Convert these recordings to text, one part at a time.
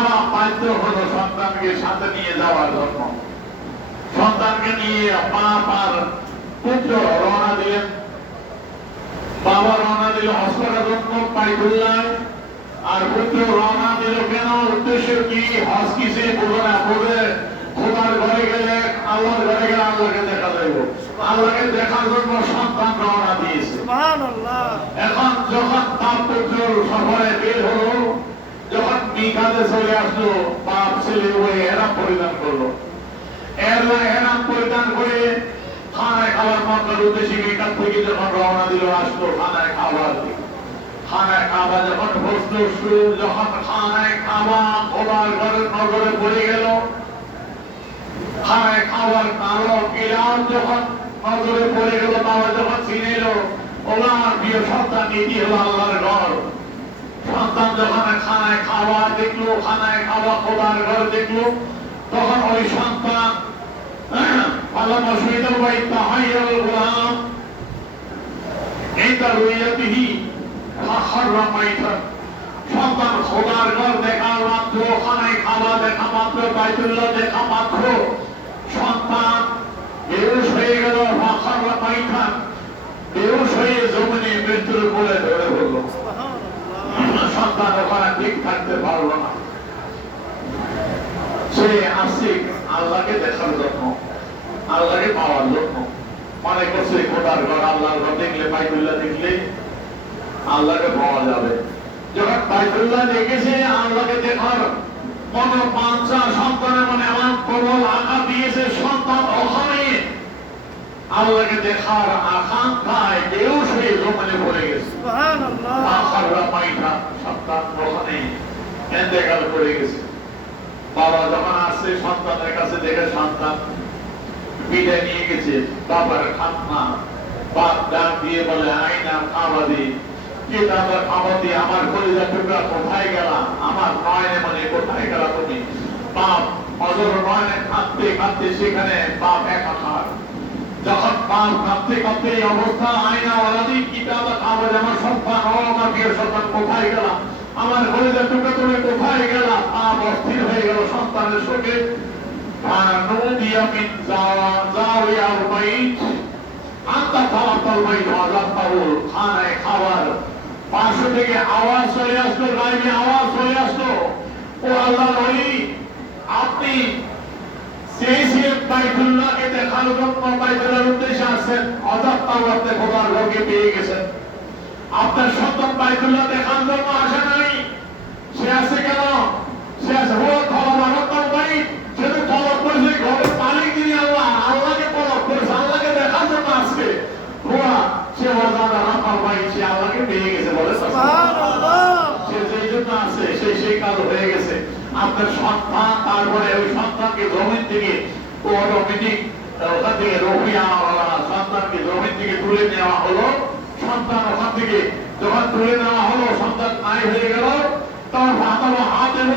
বাবা বাধ্য হলো সন্তানকে সাথে নিয়ে যাওয়ার জন্য। সন্তানকে নিয়ে বাপ আর পুত্র রওনা দিলেন। বাবা রওনা দিল হজ করার জন্য বাইতুল্লাহ, আর পুত্র রওনা দিল কেন, উদ্দেশ্য কি, হজ কিসে বোঝে না, বোঝে খোদার ঘরে গেলে, আল্লাহর ঘরে গেলে আল্লাহকে দেখা যাইব, আল্লাহকে দেখার জন্য সন্তান রওনা দিয়েছে। এখন যখন বাপ পুত্র সফরে বের হলো, যখন মিকাতে চলে আসলো, বাপ ছেলে হয়ে এরাম পরিধান করলো। এরাম পরিধান করে খানায় খাবার মক্কার উদ্দেশ্যে মিকাত থেকে যখন রওনা দিল, আসলো খানায় খাবার দিকে। খানায় খাবা যখন বসলো, যখন খানায় খাবা খোদার ঘরের নজরে পড়ে গেল, খানায় খাবার কালো কিলাম যখন নজরে পড়ে গেল, বাবা যখন চিনে এলো, ওনার প্রিয় সন্তান নীতি হলো আল্লাহর ঘর। সন্তান যখন খানায় খাওয়া দেখলো, খানায় খাওয়া খোদার ঘর দেখলো, তখন ওই সন্তান আল্লামা শহীদুল ভাই তাহাইয়াল গোলাম এইটা রুইয়াতিহি ফাখররা মাইতা। সন্তান খোদার ঘর দেখা মাত্র, খানায় খাওয়া দেখা মাত্র, বাইতুল্লাহ দেখা মাত্র সন্তান বেহুশ হয়ে গেল। ফাখররা মাইতা, বেহুশ হয়ে জমিনে মৃত্যুর কোলে ধরে পড়ল। সন্তান ওখানে ঠিক থাকতে পারলো না। সে আসছে আল্লাহকে দেখার জন্য, আল্লাহকে পাওয়ার জন্য। মনে করছে খোদার ঘর, আল্লাহর ঘর দেখলে, বাইতুল্লাহ দেখলে আল্লাহকে পাওয়া যাবে। যখন বাইতুল্লাহ দেখেছে, আল্লাহকে দেখার মন বাঞ্ছা সন্তানের মনে এমন প্রবল আঘাত দিয়েছে, সন্তান ওখানে আল্লাহকে দেখার আকাঙ্ক্ষায় বেহুশ হয়ে জমিনে পড়ে গেছে। সন্তান ওখানে ইন্তেকাল করে গেছে। বাবা যখন আসছে সন্তানের কাছে, দেখে সন্তান বিদায় নিয়ে গেছে। বাবার খাতনা, বাপ ডাক দিয়ে বলে, আইনা খাবাদি, খাবার দিয়ে আমার কলিজা টুকরা কোথায় গেলা, আমার নয়নে মানে কোথায় গেলা তুমি। বাপ অজর নয়নে কাঁদতে কাঁদতে সেখানে বাপ একাকার। যখন বাপ কাঁদতে কাঁদতে এই অবস্থা, আয়না ওয়ালাদি কিতাবা খাবার, আমার সন্তান, ও আমার প্রিয় সন্তান কোথায় গেলা, আমার কলিজা টুকরা তুমি কোথায় গেলা। বাপ অস্থির হয়ে গেল সন্তানের শোকে। নুদিয়া মিন জাওয়ায়াল বাইত আনতা তাওয়াক্কাল বাইত ওয়া তাউল। খানায় খাবার পাশে থেকে আওয়াজ চলে আসলো, গায়েবী আওয়াজ চলে আসলো, ও আল্লাহর ওলি, আপনি চেয়েছিলেন বাইতুল্লাহকে দেখার জন্য, বাইতুল্লাহর উদ্দেশ্যে আসছেন, অযথাও আপনি খোদার ঘরকে পেয়ে গেছেন। আপনার সন্তান বাইতুল্লাহ দেখার জন্য আসে নাই, সে আসে কেন? সে আসে হুয়া তাওয়াক্কাল বাইত, সে তো তলব করেছে ঘরের মালিক যিনি আল্লাহ, আল্লাহকে তলব করেছে, আল্লাহকে দেখার জন্য আসছে। হুয়া সে রাকাল বাইত, সে আল্লাহকে পেয়ে গেছে। বলে সুবহানাল্লাহ। সে যেই জন্য আসে, সেই কাজ হয়ে গেছে। আপনার সন্তান, তারপরে ওই সন্তানকে জমিন থেকে অটোমেটিক ওখান থেকে রফিয়া সন্তানকে জমিন থেকে তুলে নেওয়া হলো। সন্তান ওখান থেকে যখন তুলে নেওয়া হলো, সন্তান নাই হয়ে গেল। তখন ফাতাওয়া হাতের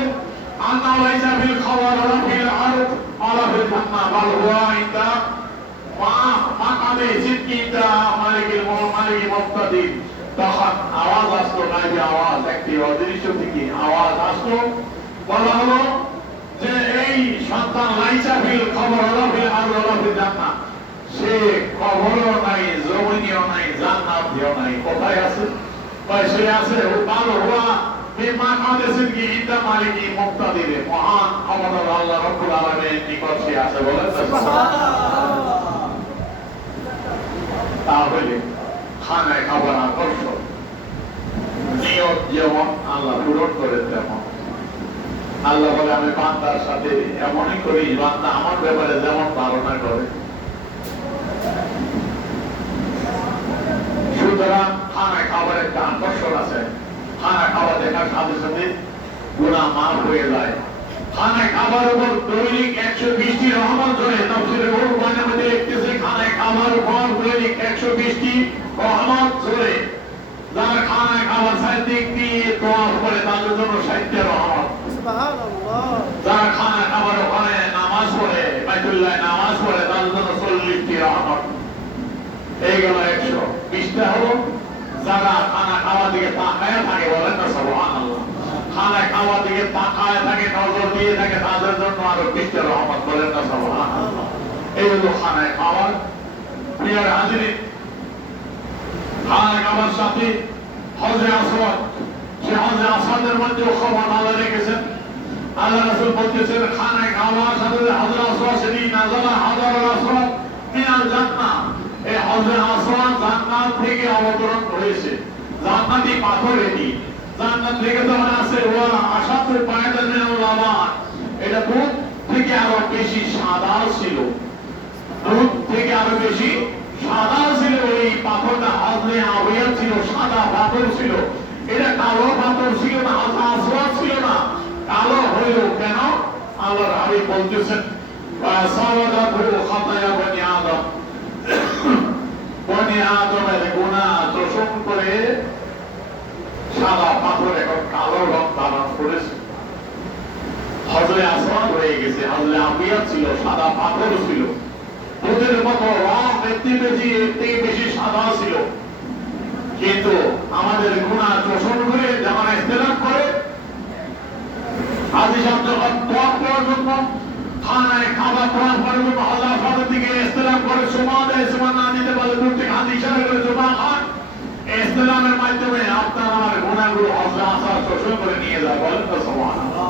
আন্না লাইসা ফিল খাওয়ার ওয়া ফিল আরদ ওয়া ফিল জান্নাহ বাল হুয়া ইনদা মাকামে সিদ্দিকা মালিকিল মুক্তাদির। তখন আওয়াজ আসলো, গায়েবী আওয়াজ, একটি অদৃশ্য থেকে আওয়াজ আসলো। বলা হলো যে এই সন্তান লাইসা ফিল খবর ওয়া ফিল আরদ ওয়া ফিল জান্নাহ, সে কবরও নাই, জমিনেও নাই, জান্নাতেও নাই। কোথায় আছে? সে আছে বাল হুয়া মহান ক্ষমতার আল্লাহ রব্বুল আলামিনের নিকট সে আছে। বলেন তাহলে খানায় খাবার আকর্ষণ, নিয়ত যেমন আল্লাহ পূরণ করে তেমন। আল্লাহ বলে, আমি বান্দার সাথে এমনই করি, বান্দা আমার ব্যাপারে যেমন ধারণা করে। সুতরাং খানায় খাবার একটা আকর্ষণ আছে। খানা খাওয়া দেখার সাথে সাথে গুনাহ মাফ হয়ে যায়। খানায় খাবার উপর দৈনিক 120টি রহমত ধরে তাফসীরে কুরআনের মধ্যে লিখতেছে, খানায় খাবার উপর দৈনিক 120টি রহমত ধরে। যারা খানায় খাবার সাইদিক দিয়ে দোয়া করে, তাদের জন্য 60টা রহমত। সুবহানাল্লাহ। যারা খানায় খাবার ওখানে নামাজ পড়ে, বাইতুল্লাহ নামাজ পড়ে, তাদের জন্য 40টি রহমত। এইগুলো 120টা হলো। যারা খানা খাওয়া দিকে তাকায় থাকে, বলেন না সুবহানাল্লাহ। খানায় খাওয়ার দিকে তাকায় থাকে, নজর দিয়ে থাকে, তাদের জন্য আরো বৃষ্টি রহমত বলেন না সুবহানাল্লাহ। এই হলো খানায় খাওয়ার। প্রিয় হাজিরিন, খানায় খাওয়ার সাথে হজে আসওয়াদ, সে হজে আসওয়াদের মধ্যেও খবর আল্লাহ রেখেছেন। আল্লাহ রাসূল বলতেছেন খানায় খাওয়ার সাথে হজে আসওয়াদ সেটি নাযালা হাজারুল আসওয়াদ মিনাল জান্নাহ। এই হজে আসওয়াদ জান্নাত থেকে অবতরণ হয়েছে, জান্নাতি পাথর এটি। জান্নাত থেকে যখন আসে ওয়া আশাতুল বায়দান মিনাল লাবান, এটা দুধ থেকে আরো বেশি সাদা ছিল, দুধ থেকে আরো বেশি সাদা ছিল। এই পাথরটা হজে আবিয়াদ ছিল, সাদা পাথর ছিল। এটা কালো পাথর ছিল না, আসওয়াদ ছিল না। কালো হইল কেন? আল্লাহর হাবিব বলতেছেন সাওয়াদাতু খাতায়া বনি আদম, বনি আদমের গুনাহ শোষণ করে সাদা পাথর এখন কালো রং ধারণ করেছে। হজরে আসওয়াদ হয়ে গেছে, হজরে আবিয়াদ ছিল, সাদা পাথর ছিল, দুধের মতো রং দেখতে বেশি সাদা ছিল। কিন্তু আমাদের গুনাহ শোষণ করে যখন ইস্তেলাম করে হাদিস যখন ত্বক পর্যন্ত খানায় খাবার পড়া পর্যন্ত হজরে আসওয়াদের দিকে ইস্তেলাম করে সুমা দেয়, সুমা না দিতে পারলে দূর থেকে হাত ইশারা করে সুমা খান। ইসলামের মাধ্যমে আপনার আমার গুনাহগুলো হজরে আসওয়াদ শোষণ করে নিয়ে যায়, বলেন তো সুবহানাল্লাহ।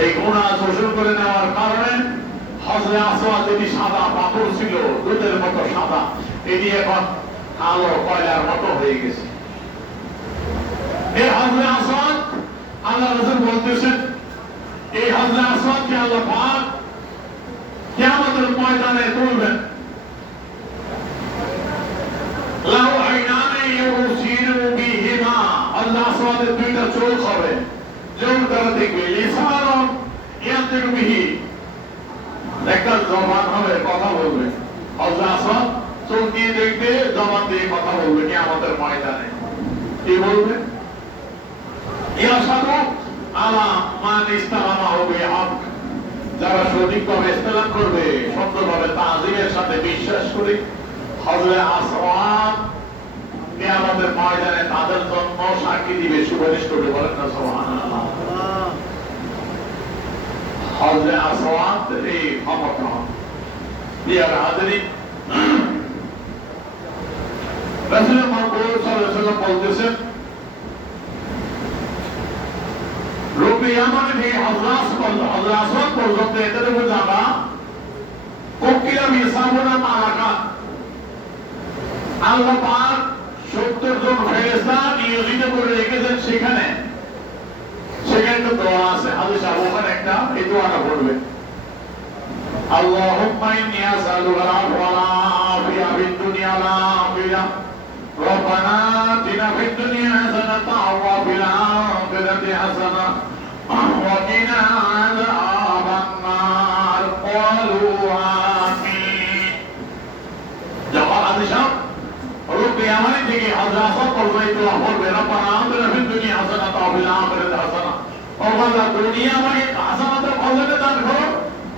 এই গুনাহ শোষণ করে নেওয়ার কারণে হজরে আসওয়াদ যেটি সাদা পাথর ছিল, দুধের মতো সাদা, এটি এখন কালো কয়লার মতো হয়ে গেছে। এই হজরে আসওয়াদ আল্লাহ রাসূল বলতেছেন, এই হজরে আসওয়াদকে আল্লাহ পাক কিয়ামতের ময়দানে তুলবেন। লাহু আইনানি ইউবসিরু বিহিমা, আল্লাহ আসওয়াদের দুইটা চোখ হবে, চোখ দ্বারা দেখবে। লিসানুন ইয়ানতিকু বিহি, একটা জবান হবে, কথা বলবে। হজরে আসওয়াদ চোখ দিয়ে দেখবে, জবান দিয়ে কথা বলবে কিয়ামতের ময়দানে। কি বলবে? ইয়াশহাদু আলা মান ইসতালামাহু বিহক, যারা সঠিকভাবে ইসলাম করবে, সুন্দরভাবে তাজিমের সাথে বিশ্বাস করে হজরে আসওয়াদ কিয়ামতের ময়দানে তাদের জন্য সাক্ষী দিবে, সুপারিশ করবে, বলেন না সুবহানাল্লাহ। হজরে আসওয়াদ এই ক্ষমতা। প্রিয় হাজিরিন, রাসূল মুহাম্মদ সাল্লাল্লাহু আলাইহি ওয়াসাল্লাম বলতেছেন রূপে ইয়ামান থেকে হজরে আসওয়াদ পর্যন্ত এদের উপর যারা কোকিলা মিসাবুনা মালাকা, আল্লাহ পাক 70 জন ফেরেশতা নিয়োজিত করে রেখেছেন সেখানে। সেখানে তো দোয়া আছে, হাদিস ওখানে একটা এই দোয়াটা পড়বে, আল্লাহুম্মা ইন্নী আসআলুকা আল-আফওয়া ওয়াল আফিয়া ফিদ দুনিয়া ওয়াল আখিরাহ, রব্বানা আতিনা ফিদ দুনিয়া হাসানাতাও ওয়া ফিল আখিরাতি হাসানাতাও ওয়া কিনা আযাবান নার। ক্বালু আমিন। যখন হাদিস রূপে ইয়ামানি থেকে হজরে আসওয়াদ পর্যন্ত পড়বে, রব্বানা আতিনা ফিদ দুনিয়া হাসানাতাও ওয়া ফিল আখিরাতি হাসানাতাও, ও আল্লাহ দুনিয়া মানে হাসানাতের ফজলে দান করো,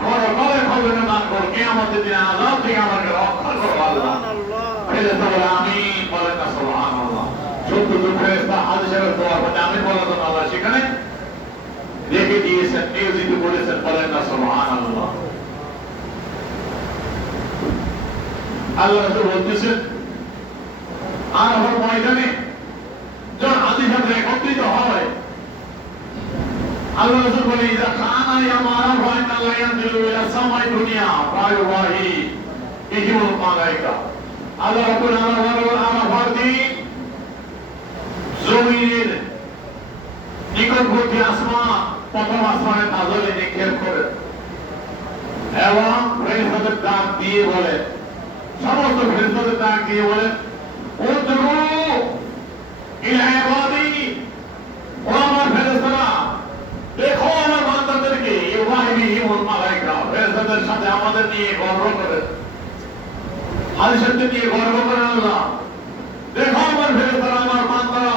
পরকালে ফজলে দান করো, কিয়ামতের দিনে আযাব থেকে আমাকে রক্ষা করো আল্লাহ। ফেরেশতা বলে আমিন, বলেন না সুবহানাল্লাহ। 70 জন ফেরেশতা হাদিসের দোয়া পড়ে আমিন বলার জন্য আল্লাহ সেখানে রেখে দিয়েছেন, নিয়োজিত করেছেন, বলেন না সুবহানাল্লাহ। আল্লাহ রাসূল বলতেছেন আরাফার ময়দানে যখন হাজিরা একত্রিত হয়, আল্লাহ রাসূল বলে ইযা কানা ইয়াউম আরাফা ইন্না আল্লাহ ইয়ানজিলু ইলা সামাই দুনিয়া ফায়ুওয়াহি বিহিল মালায়েকা। আল্লাহ রাব্বুল আলামিন আরাফার দিন জমিনের নিকটবর্তী আসমান, প্রথম আসমানে নাজলে নিক্ষেপ করে এবং ফেরেশতাদের ডাক দিয়ে বলে, সমস্ত ফেরেশতাদের ডাক দিয়ে বলে উদরু ইলা ইবাদি, ও আমার ফেরেশতারা দেখো আমার বান্দাদেরকে, ইউবাহিবিহিমুল মালায়েকা, ফেরেশতাদের সাথে আমাদের নিয়ে গর্ব করে, হাদিসের নিয়ে গর্ব করে আল্লাহ। দেখো আমার ফেরেশতারা, আমার বান্দারা,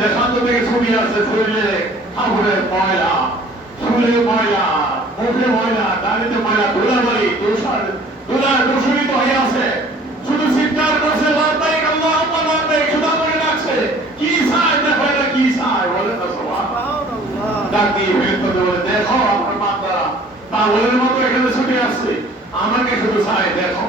দেশান্ত থেকে ছবি আছে, শরীরে কাপড়ের ময়লা, চুলে ময়লা, মুখে ময়লা, দাড়িতে ময়লা, ধুলাবালি দূষিত হয়ে আছে, শুধু চিৎকার করছে লাব্বাইক আল্লাহুম্মা লাব্বাইক, শুধু আমাকে ডাকছে, কি চায় দেখো এটা কি চায়, বলে না সুবহানাল্লাহ। দিয়ে ফেরেশতাদের বলে, দেখো আমার বান্দারা পাগলের মতো এখানে ছুটে আসছে, আমাকে শুধু চাই দেখো।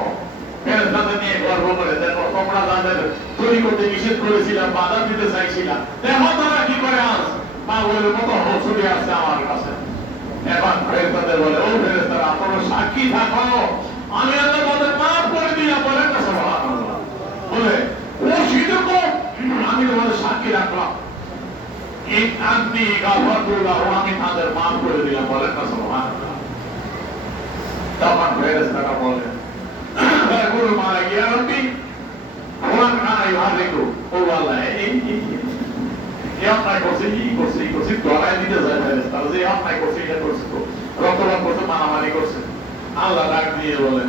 ফেরেশতাদের নিয়ে গর্ব করে, দেখো তোমরা তাদের তৈরি করতে নিষেধ করেছিলাম, বাধা দিতে চাইছিলাম, দেখো তারা কি করে আস পাগলের মতো ছুটে আসছে আমার কাছে। এখন ফেরেশতাদের বলে, ও ফেরেশতারা তোমরা সাক্ষী থাকো, আমি আল্লাহ তাদের মাফ করে দিলাম। বলেন না সুবহানাল্লাহ? বলে ও শিরকো, আমি তোমাদের সাক্ষী রাখলাম, ইন আন্নী গাফারতু লাহু, আমি তাদের মাফ করে দিলাম। বলেন না সুবহানাল্লাহ? তখন ফেরেশতারা বলে, গুরু মারা গিয়া রব্বি ওয়ান আনা ইউহারিকু, ও আল্লাহ এই অন্যায় করছে, এই করছে ধরাই দিতে যায় ফেরেশতারা, যে অন্যায় করছে এটা করছে, তো রক্তপাত করছে, মারামারি করছে। আল্লাহ ডাক দিয়ে বলেন,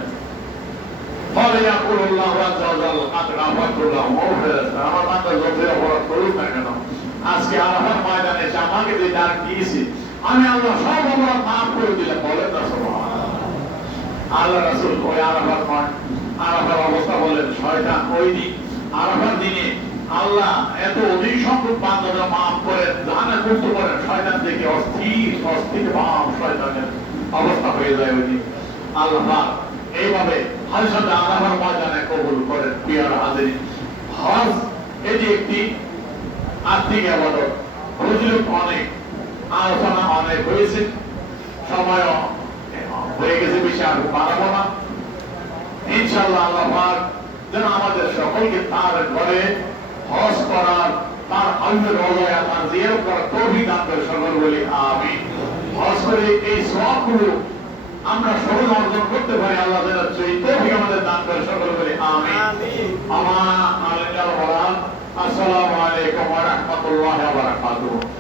ফলে ইয়াকুলুল্লাহু আযজা ওয়া জাল্লা কাদ গাফারতু লাহু, ও ফেরেশতারা আমার বান্দা যতই অপরাধ করুক না কেন, আজকে আরাফাত ময়দানে এসে আমাকে যে ডাক দিয়েছে, আমি আল্লাহ সব অপরাধ মাফ করে দিলাম। বলেন না সুবহানাল্লাহ? আল্লাহ রাসূল ওই আরাফার অবস্থা বলেন, শয়তান ওই দিন আরাফার দিনে আল্লাহ এত অধিক সংখ্যক বান্দাদের মাফ করেন, জাহান্নাম মুক্ত করেন, শয়তান দেখে অস্থির ভাব শয়তানের অবস্থা হয়ে যায় ওই দিন। আল্লাহ এইভাবে হজ আরাফার ময়দানে কবুল করেন। প্রিয় হাজিরিন, হজ এটি একটি আর্থিক ইবাদত, ফজিলত অনেক, আলোচনা অনেক হয়েছে, সময় হয়ে গেছে, বেশি আর বাড়াবো না। ইনশাআল্লাহ আল্লাহ পাক যেন আমাদের সকলকে তার ঘরে হজ করার, তার আল্লাহর রওজায় তার জিয়ারত করার তৌফিক দান করে, সকল বলি আমিন। হজ করে এই সওয়াবগুলো আমরা সহজ অর্জন করতে পারি, আল্লাহ যেন সেই তৌফিক আমাদের দান করে, সকল বলি আমিন। আসসালামু আলাইকুম ওয়া রাহমাতুল্লাহি ওয়া বারাকাতুহু।